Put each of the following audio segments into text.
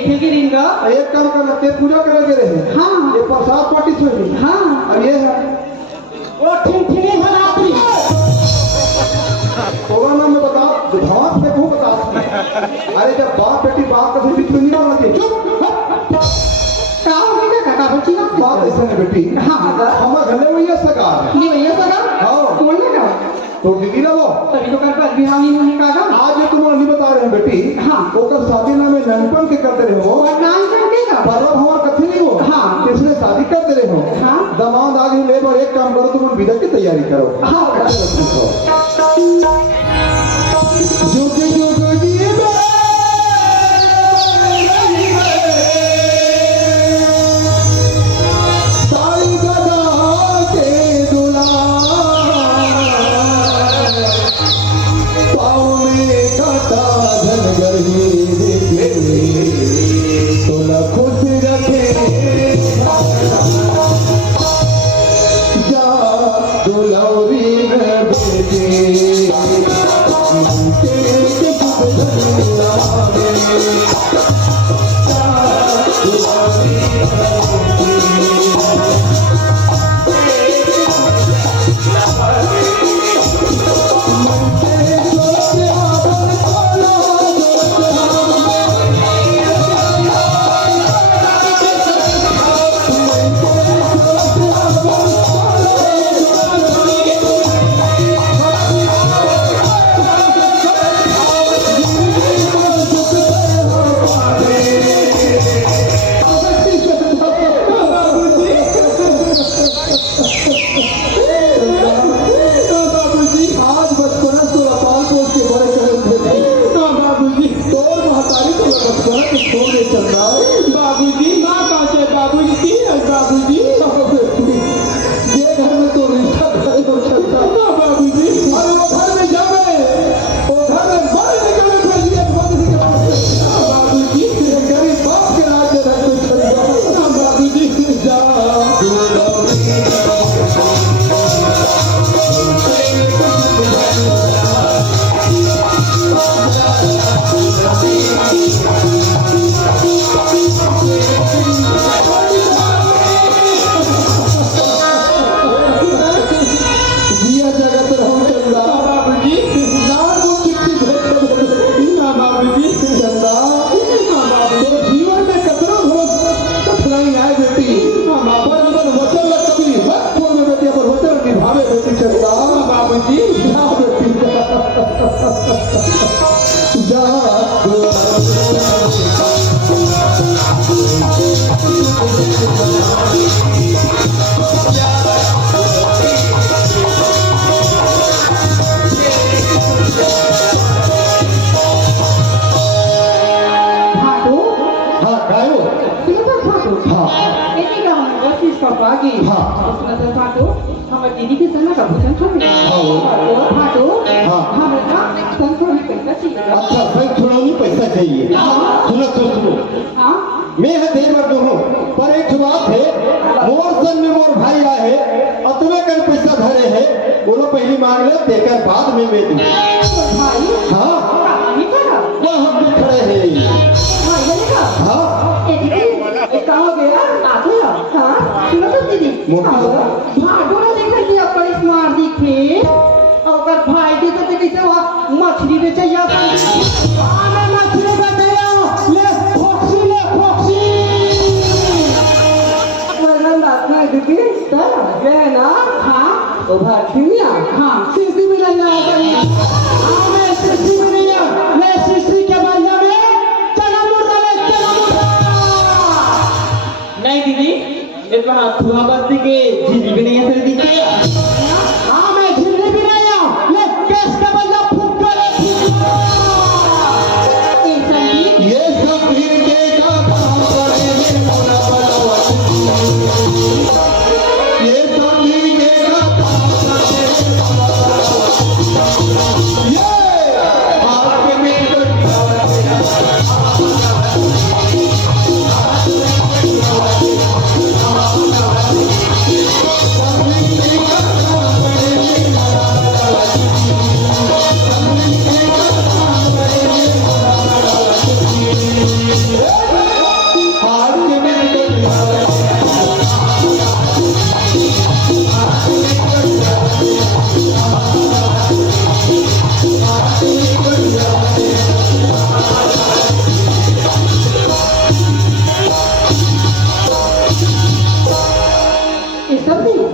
देखे के रिंगा एक काम करना, ते पूजा करे रहे। हाँ ये प्रसाद पार्टी सुनी। हाँ और ये है वो ठिन हरात्री होगा ना, मैं बता भाव से खूब बता। अरे जब बाप बेटी बाप का बीच में नहीं होना चाहिए। चुप का हो गया काका बच्ची ना बात ऐसे है बेटी। हाँ हम घले भैया सगा नहीं भैया सगा हाँ कौन लगा तो दीदी ना वो तभी तो कर पर बिहानी होने का आज ये तुम नहीं बता रहे हैं बेटी। हाँ वो कल शादी ना में ननपन के करते रहे हो और नाम करके का पर्व हमारा कथे नहीं हो। हाँ किसने शादी करते रहे हो। हाँ दामाद आगे ले और एक काम करो, तुम विदा की तैयारी करो। हाँ जुग जुग जीवे साई गदा के दुलार पाँव में काटा धनगर तो न खुश रखे जा दुलौरी में बेटे दीदी के सना का भोजन खाते और फाटो हमें का संतो में पैसा चाहिए। अच्छा भाई थोड़ा नहीं पैसा चाहिए। सुनो तो सुनो मैं है देर मत हूँ पर एक बात है, मोर सन में मोर भाई आए है अतने कर पैसा धरे है, बोलो पहली मांग ले देकर बाद में मैं दूँ। भाई हाँ वो हम भी खड़े हैं भाई बनेगा हाँ एक काम हो गया आते हो हाँ सुनो तो दीदी भाटो ने देखा कि अपने मार दिखे और भाई दे तो कैसे वहाँ मछली बेचे या मैं मछली बेचे ले फोक्सी वरना बात ना दुखी तर है ना हाँ वो भाटी नहीं हाँ सिस्टी में नहीं आ हाँ मैं सिस्टी में नहीं आ मैं सिस्टी के बाजा में चला मुर्दा नहीं दीदी इतना धुआं बत्ती के झिझी भी नहीं है तेरी दीदी। हाँ मैं झिझी भी नहीं हूँ ले केस का बजा फूक कर ये सब भीड़ के का काम करे में मोना बनवती ये सब भीड़ के का काम करे ये आपके में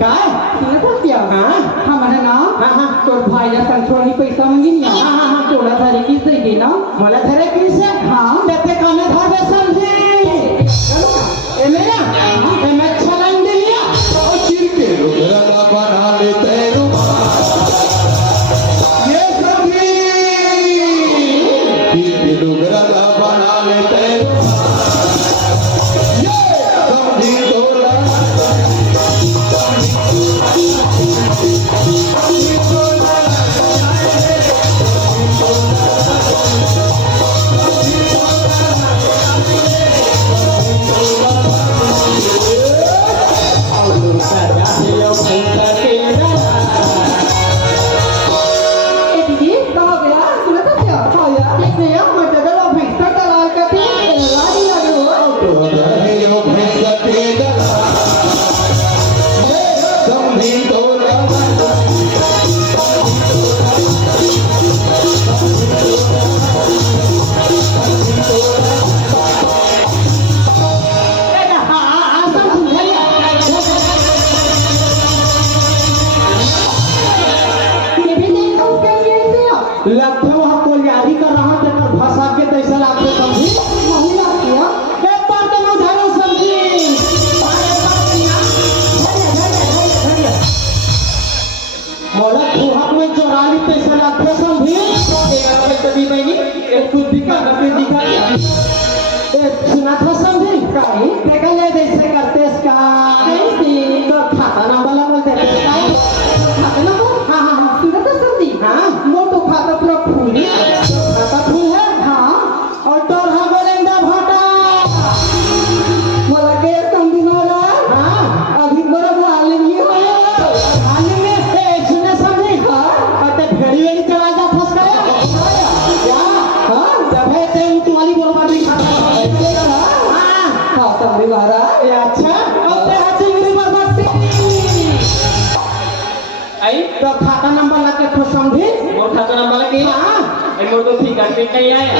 काय सुनत होत्या हमारा ना तोर भाईला संतोनी पैसा मांगी ना तोला धरे की सही ना मला धरे किस हाँ ते कामे धरबे समझी एमेया एमे छलन दिया ओ चिर के रुगला बना लेते ये समझी चिर के रुगला बना लेते ये समझी तोला लगते वहाँ कोई यारी कर रहा थे पर भाषा के तैसा लागते समझी नहीं आती है एक बार तो उधारो समझी मोला खुहाक में 44 पैसा लागते समझी तभी मैंने एक खुद भी कर पे दिखा सुना था समझी काहे देखा ले जैसे करते इसका कैसे तो खाता ना बोला बोलते खाता ना हो हाँ सुनत समझी हाँ मोटो खाता पूरा फूल खाता फूल है हाँ और तोर हाँ बोलेंगे भाटा बोला के समझी वाला हाँ अभी बड़ा हाल नहीं हो हाल में सुने समझी अटे भेड़ी वेड़ी चला जा फंस गया क्या हाँ जब है ते तुम्हारी बोलबा नहीं खाता हाँ समझी वाला ये अच्छा अब ते हाथी मेरी बर्बादी आई तो खाता नंबर लगे तो समझी मोर खाता नंबर लगे हाँ आई मोर तो ठीक है कहीं आया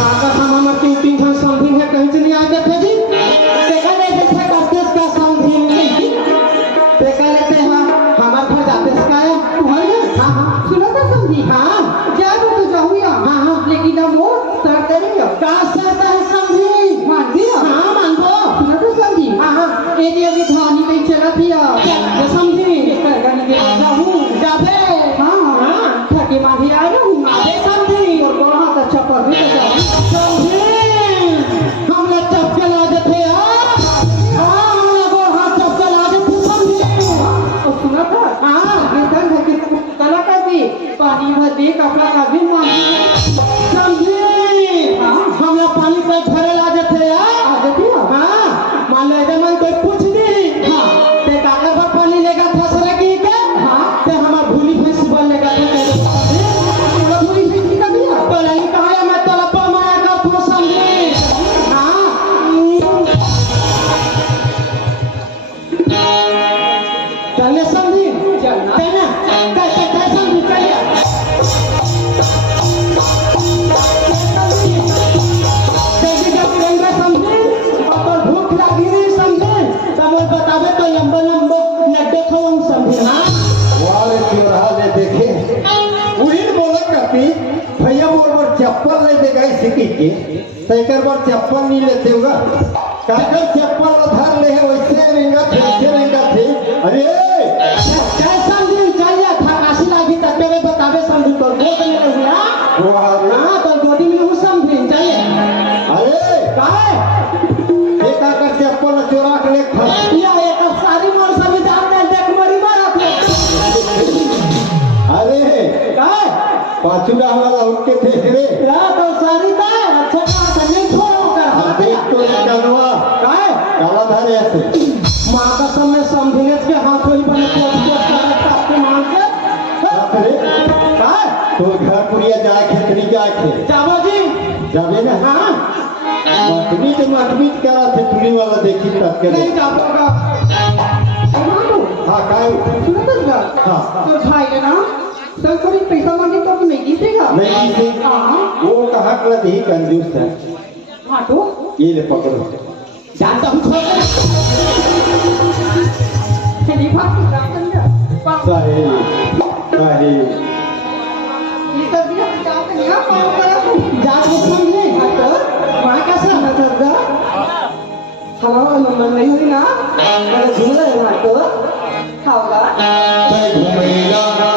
अगर हम हमारे तीन जन समझी है कहीं से नहीं आते थे जी देखा नहीं जैसे करते इसका समझी नहीं देखा लेते हैं हमारे घर जाते इसका है तुम्हारे हाँ हाँ सुना था समझी हाँ क्या तो जाऊँगा हाँ लेकिन अब वो सर करेगा कहाँ से आता है समझी मान दिया हाँ मान दो सुना तो समझी हाँ हाँ यदि अभी धानी नहीं चला दिया ये समझी करने के लिए जाऊँ जाबे हाँ थके मांगी आ रहा हूँ आगे समझी और बड़ा हाथ अच्छा पर भी तो जाऊँ समझी हम लोग चपके लागे थे यार हाँ हम लोग और हाथ चपके लागे थे समझी और सुना था हाँ ये धन है कि कला का भी पानी भर दे कपड़ा का भी मांगी समझी हाँ हम लोग पानी पे भरे लागे थे यार आ जाती है हाँ मान लो इधर मन कोई पूछ दी हाँ ते काका भर पानी लेगा फसले की क्या हाँ ते हमार भूली भैंस बोल लेगा पूरा पूरी फिर कर दिया तो नहीं कहा है मैं तलपा माया का तू समझी हाँ चलने समझी चलना चलना कैसे समझी चलिए जल्दी जब रहेंगे समझे और तो भूख लगी नहीं समझे तब वो बतावे तो लंबा लंबा लड्डे खाऊं समझे हाँ वाले चुराहा ले देखे उहिन बोला करती भैया मोर चप्पल ले देगा इसी के तैकर बार चप्पल नहीं लेते होगा काकर चप्पल धर ले है वैसे रेंगा थे अरे क्या समझे चलिए थकासी लगी तब वे बतावे समझे तो गोद में रह गया वाह हाँ तो गोदी में हूँ समझे चलिए अरे काहे ये काकर चप्पल चोरा के ले खा या एक सारी मोर संविधान में देख मरी मारा थे अरे काहे पाछुड़ा वाला उनके थे रे या तो सारी था अच्छा कहा था नहीं छोड़ो कर देख तो निकलवा काहे काला धारे ऐसे माँ का समय समझने के हाथ ही बने को मार के अरे काहे तो घर पुरिया जाए खेतनी जाए थे जाबो जी जावे ना हाँ मतमीत करा थे टूरी वाला देखी तक के नहीं जाबोगा हाँ काय सुना तो जा हाँ तो भाई है ना सर थोड़ी पैसा मांगे तो नहीं दीजिएगा नहीं दी हाँ वो कहा कर दी कंजूस है हाँ तो ये ले पकड़ो जानता हूँ छोड़ चलिए भाग मालूम नहीं हुई ना मैंने झूला है वहाँ तो होगा मैं घूमेला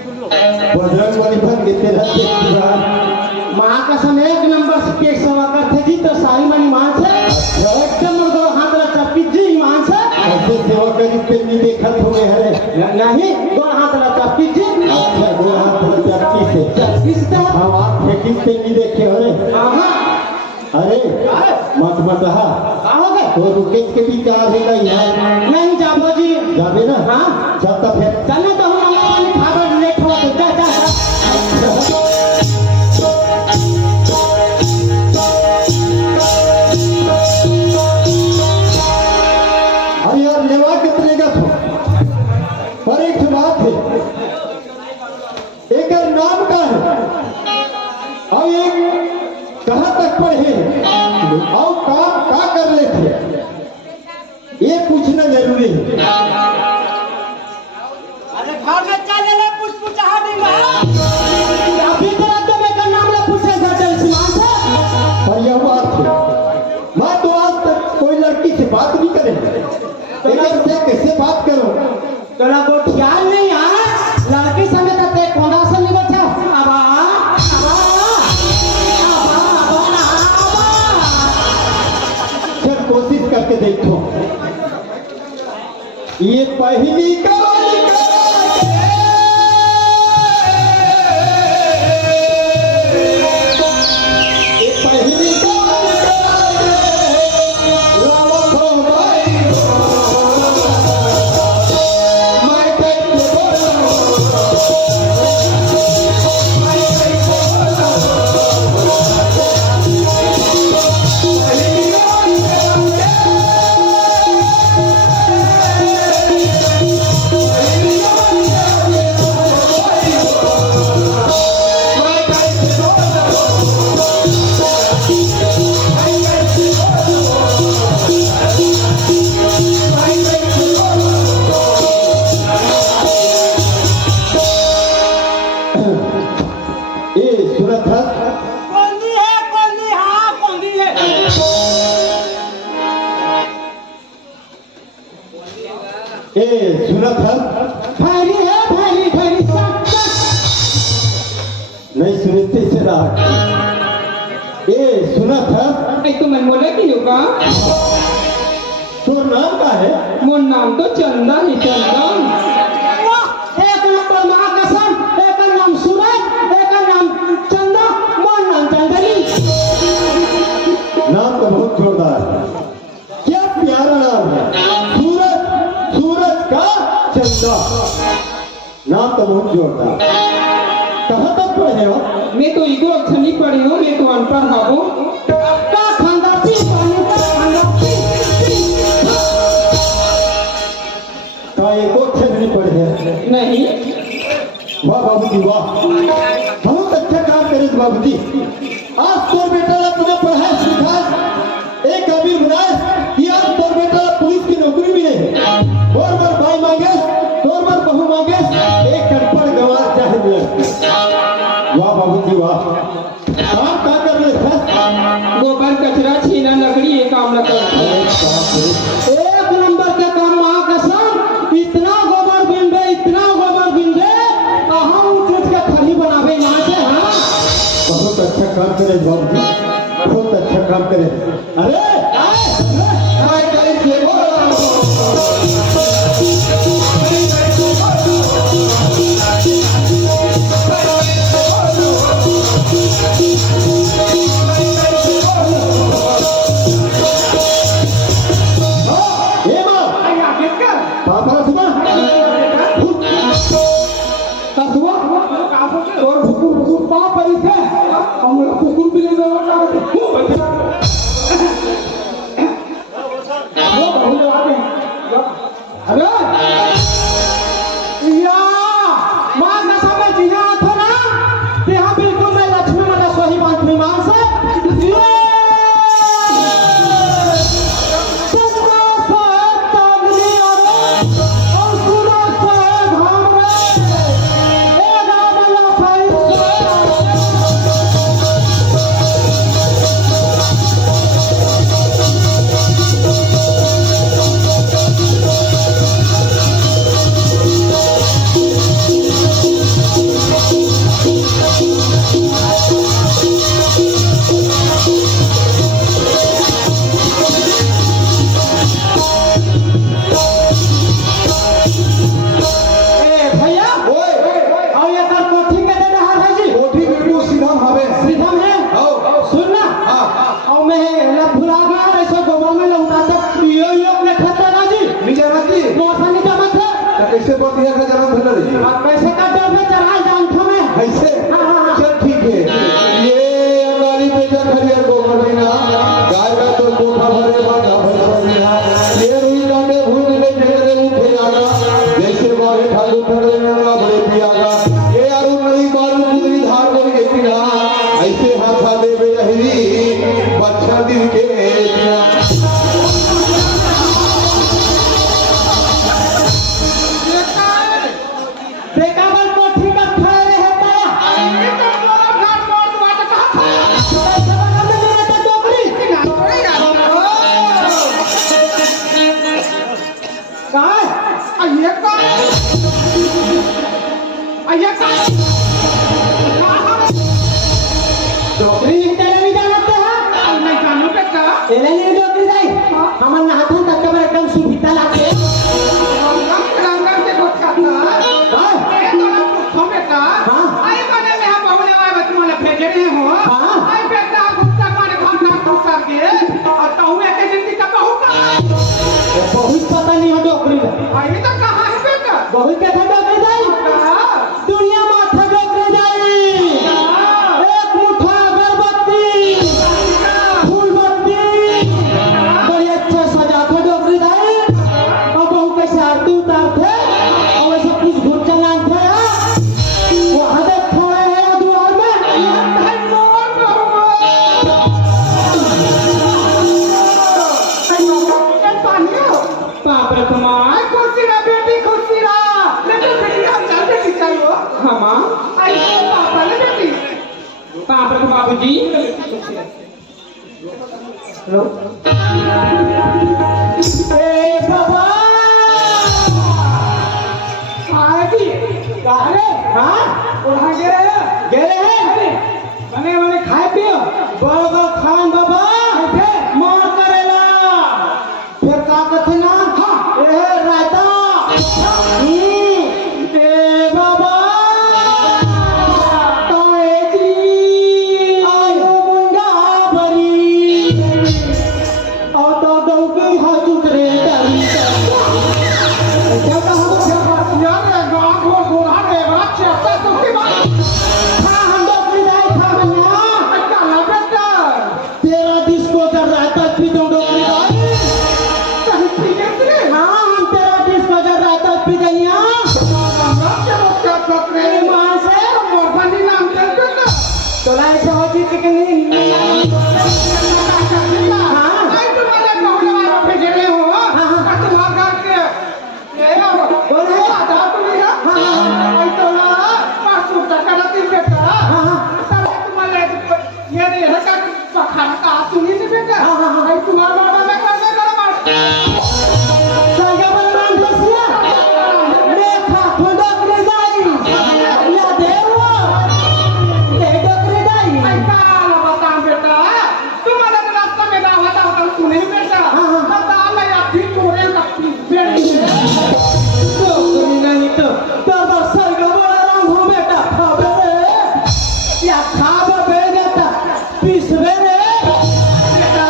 बजरंगबली पण घेते माँ कसम एक नंबर से केक सवा करते जी तो सारी मनी मान से एकदम दो हाथ रखा पिज्जी मान से ऐसे सेवा करी पे नहीं देखा तुम्हें हरे नहीं दो हाथ रखा पिज्जी अच्छा दो हाथ चक्की से किसका हम आप फेंकी पे नहीं देखे हरे अरे मत मत हा हो गए तो रुके के भी चार है यहाँ नहीं जाबो जी जाबे ना हाँ चल तो फिर चलने तो हम पानी खाकर लेट हो तो जा अरे यार लेवा कितने का था पर एक बात है एक नाम का है और एक कहाँ तक पढ़े और काम क्या कर लेते ये पूछना जरूरी है अरे घर में चले ले पुष्प चाह देगा अभी तरह तो मैं का नाम ले पूछे जाते इस्मान से पर यह बात है मैं तो आज तक कोई लड़की से बात नहीं करे लेकिन से कैसे बात करूं तोला को ख्याल नहीं आ लड़की समेत ते कोंडा से नहीं बैठा फिर कोशिश करके देखो ये पहली कवाली ये पहली कवाली सुना था फैरी है फैरी फैरी नहीं सुने थे सरा सुना था आई तो मैं बोले कि होगा तो नाम का है मोर नाम तो चंदन है चंदन। एक नंबर महाकसम एक नाम सूरज एक नाम चंदा मोर नाम चंदनी। नाम तो बहुत जोरदार है क्या प्यारा नाम है सूरज सूरज का चंदा नाम तो बहुत जोरदार कहाँ तक पढ़े हो मैं तो इगो अक्षर नहीं पढ़ी हूँ मैं तो अनपढ़ हूँ। का खानदार पी पानी का खानदार पी का एक अक्षर नहीं पढ़े हैं नहीं वाह बाबूजी वाह बहुत अच्छा काम करे बाबूजी आज तोर बेटा ने तुम्हें पढ़ाए सिखाए एक अमीर बनाए कि आज तोर बेटा पुलिस की नौकरी मिले तोर बार भाई मांगे तोर बार बहू मांगे एक अनपढ़ गंवार चाहे मिले वाह बाबूजी वाह काम का कर रहे थे गोबर कचरा छीना लकड़ी ये काम न करते। एक नंबर के काम महाकसम इतना गोबर बिन दे कहाँ उठ के थली बनावे यहाँ से। हाँ बहुत अच्छा काम करे बाबूजी बहुत अच्छा काम करे अरे आए कहीं देखो और भुकुर पाप पड़ी थे हम लोग भुकुर भी लेने वाला अरे या मां का समय जिया था ना कि हाँ बिल्कुल मैं लक्ष्मी माता सही बात में मान से कैसे बतिया का जन्म धन रही पैसे का डर में चढ़ा जानता मैं ऐसे चल ठीक है ये अंगारी पे जा खरिया गोबर देना गाय का तो कोठा भरे बाटा भर देना ये रुई काटे भूल ले जगरे उठे जागा जैसे मारे ठाकुर ठगरे में बड़े पियागा ये यारू नहीं मारू कुदरी धार कर के पिना ऐसे हाथा दे बे रही बच्चा दिन के बहुत पता नहीं है डॉक्टरी बहुत कैसा डॉक्टरी जाए दुनिया माथा डॉक्टरी जाए एक मुठा अगरबत्ती फूल बत्ती बड़ी अच्छा सजा था डॉक्टरी जाए और बहुत कैसे आरती उतारते और वैसे कुछ घुट चलान थे वो हदत थोड़े हैं द्वार में पाप रे कुमार खुशी रहा बेटी खुशी रहा लेकिन बेटी आप चलते नहीं चाहिए हाँ माँ आई पापा ले बेटी पाप रे बाबूजी ए बाबा अरे हाँ वहाँ गे रहे हैं बने बने खाए पियो बड़ा खान बाबा ऐसे मार करेला फिर का कथे ना हाँ ए रायता ए बाबा ताए जी आयो मुंडा भरी और तो डौकी हाथ उतरे डरी क्या कहा यार गांव को गोरा रे बच्चा तो की बात हाँ हम लोग विदाई था बन्या अच्छा ना बेटा तेरा डिस्को कर रहा था भी तो डोरी दाई हाँ हम तेरा डिस्को कर रहा था भी दनिया क्या पकड़े मां से मोरफनी नाम चलते ना तो लाइन से होती थी कि नहीं हाँ आई तुम्हारे कहने वाला भेजने हो हाँ तुम्हारा के बोल है आधा तो नहीं है हाँ आई तो ना पास उतर कर तीन बेटा हाँ तब तुम्हारे ये नहीं है का पखाना का सुनी नहीं बेटा हाँ आई तुम्हारा बाबा में करने कर मार सागा बलराम दसिया रेखा ठंडक रे जाई या देवा दे डोकरे जाई आई का बता बेटा तुम्हारे रास्ता में ना होता तो सुने बेटा हाँ बता मैं या फिर तोरे का बेटी तो नहीं तो बाबा सरगा बलराम हो बेटा खाबे रे या खाबे बेटा पिसबे रे बेटा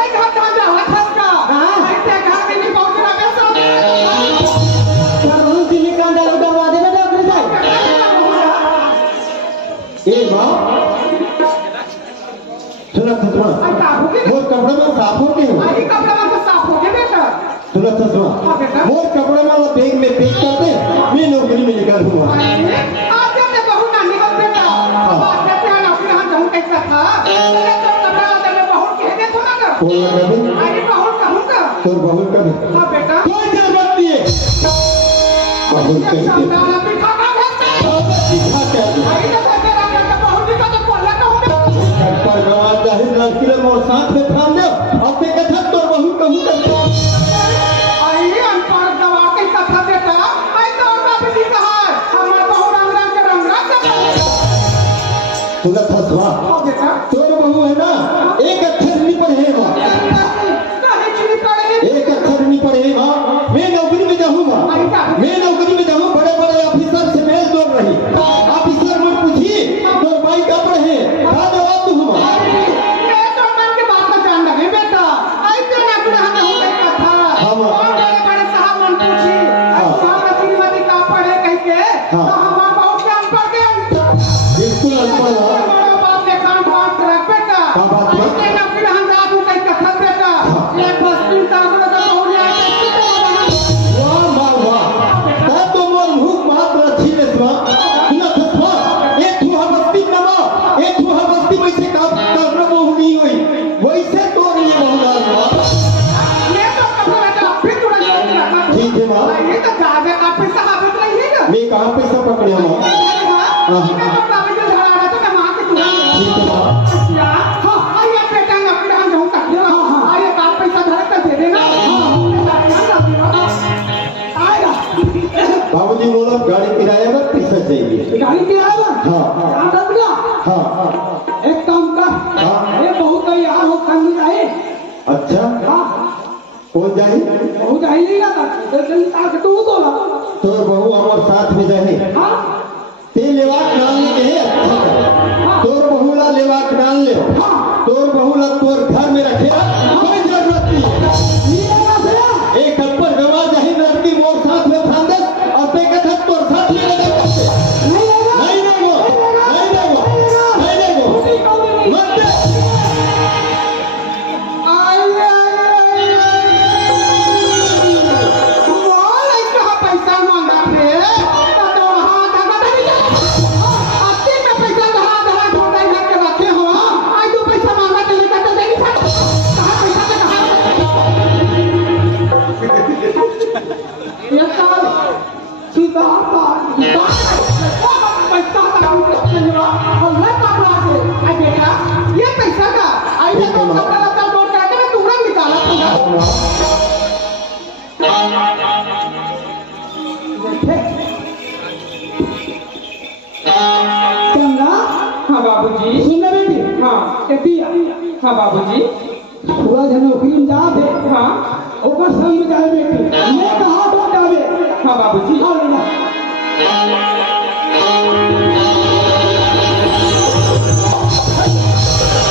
आई घाटा जा खसका हां ऐसे घर में नहीं पहुंच रहा कैसा करूं दिल्ली का अंदर उड़वा दे बेटा अपने जाए ए माँ सुना सुना आई का हो गया मोर कपड़े में साफ हो गए आई कपड़ा में तो साफ हो गया बेटा सुना हाँ बेटा। सुना मोर कपड़े में बैग में पैक कर दे मैं नौकरी में निकल दूंगा आज जब मैं बहू ना निकल बेटा बात करते हैं ना फिर हम जाऊं कैसा था मैं तो कपड़ा अंदर में बहू कह दे तो ना कर कौन लगा भी अरे बहू कहूंगा तोर बहुत का भी हाँ बेटा कोई जरूरत नहीं है बहुत ये कहीं शानदार अभी खाना है दिखा क्या आई तो कहते रहा कि बहू जी का तो कोल्ला कहूंगा घर पर गवा जाहिर लड़की ले मोर साथ में थाम दे अब ते कथा तोर बहुत कहूं कर आई अनपढ़ दवा के कथा बेटा आई तो और भी कहा है हमारे बहू रंग के रंग सुना था सुना हाँ बेटा तोर बहू है ना एक अक्षर नहीं पढ़े माँ नहीं चुनी पड़े एक अक्षर नहीं पढ़े माँ मैं नौकरी में जाऊंगा मैं नौकरी में जाऊँ बड़े बड़े ऑफिसर से मेल जोड़ रही ऑफिसर मत पूछी तोर भाई का पढ़े का जवाब दूँ माँ मैं तो मन की बात को जान लगे बेटा ऐसे ना कुछ हमें हो गई कथा हाँ। और बड़े बड़े साहब मन पूछी हमारा श्रीमती का पढ़े कह के तो हाँ। हमारा बहुत ज्ञान पड़ गया बिल्कुल अनपढ़ है हमारा बाप ने कान बात रख बेटा क्या बात है? ऐसे ना कुछ हम रात को कई कथा बेटा एक बस तीन ताकत का बहु ने आके कितना बना वाह वाह वाह ता तो मोर भूख बात रखी ले सुना सुना था सुना एक तू हवस्ती नमा एक तू हवस्ती वैसे काम करना बहु नहीं हुई वैसे तो ये बहु ना मैं तो कब बेटा फिर तुरंत रखा ठीक है माँ ये तो जावे का पैसा हाथ में नहीं है मैं कहाँ पैसा पकड़े माँ मैं तो कागज धरा रहा था मैं वहां के तुरंत ठीक है माँ या हाँ आइए बेटा ना फिर हम जाऊं कर देना आइए कार पैसा धर कर दे देना आएगा बाबूजी बोला गाड़ी किराया में पैसा चाहिए गाड़ी के आएगा हाँ। हाँ रख लिया हाँ एक काम कर हाँ। ये बहुत ही यहाँ हो कर नहीं जाए अच्छा हाँ कौन जाए बहुत ही नहीं लगा ताकि तू बोला तोर बहू हमारे साथ में जाए हाँ ते लेवाक नाल ले के अच्छा तोर बहू ला लेवाक नाल ले तोर बहू ला तोर घर में रखे कोई जरूरत नहीं है ये लगा फिर एक अपर गवा जाही लड़की मोर साथ में फांदे और ते कथा तोर साथ में लगे नहीं लगा नहीं देगो नहीं देगो नहीं देगो नहीं कहूँगी मत दे आइए मोल कहाँ पैसा मांगा थे तो हाँ धागा नहीं अब तीन में पैसा धरा धरा ढूंढा घर के रखे हो आज तो पैसा मांगा तो लेकर तो नहीं था कहाँ पैसा तो कहाँ ये साल सीधा पैसा का और मैं पापा से आई बेटा ये पैसा का आई तो कपड़ा लत्ता बोल करके मैं तुरंत निकाला पूरा देखे बाबूजी सुन ले बेटी हाँ एतिया हाँ बाबूजी पूरा जन नौकरी में जा दे हाँ ओकर संग में जाए बेटी मैं कहा तो जावे हाँ बाबूजी हाँ लेना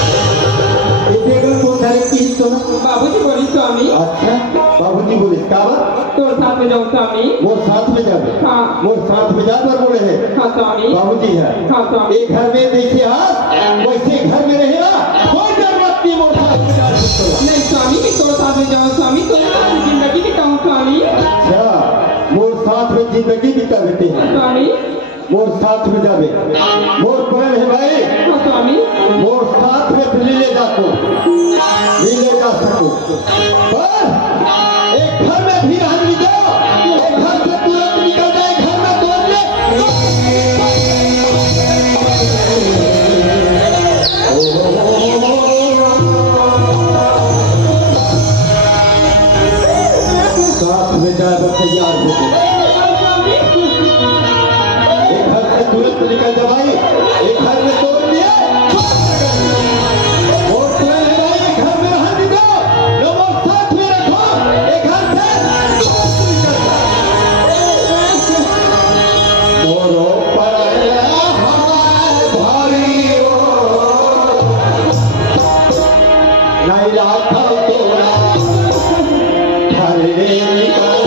इतने अगर कौन सारे की तो ना बाबूजी बोली स्वामी अच्छा बाबूजी बोले का बात तो साथ में जाऊँ स्वामी मोर साथ में जावे हाँ मोर साथ में जा पर बोले है हाँ स्वामी बाबूजी है हाँ स्वामी एक घर में देखिए आप वैसे घर में रहे ना कोई जरूरत नहीं मोर साथ में जा सकते हो। नहीं स्वामी मैं तो साथ में जाऊँ स्वामी तो साथ में जिंदगी बिताऊँ स्वामी अच्छा मोर साथ में जिंदगी बिताते हैं स्वामी मोर साथ में जावे मोर प्रण है भाई हाँ स्वामी मोर साथ में ले जा सको पर एक घर में भी रहने दो एक घर से तुरंत निकल जाए घर में तोड़ ले साथ में जाए वो तैयार हो गए एक घर से तुरंत निकल जा भाई एक घर में तोड़ दिया और तुम्हें ले भाई एक घर में रहने दो लोगों साथ में रखो एक घर से निकल जा दोनों पराया हमारे भाई हो नहीं राखा तोरा हरे निकल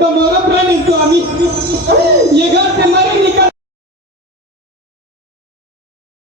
तुम्हारा प्राणी स्वामी ये घर से मरेंगे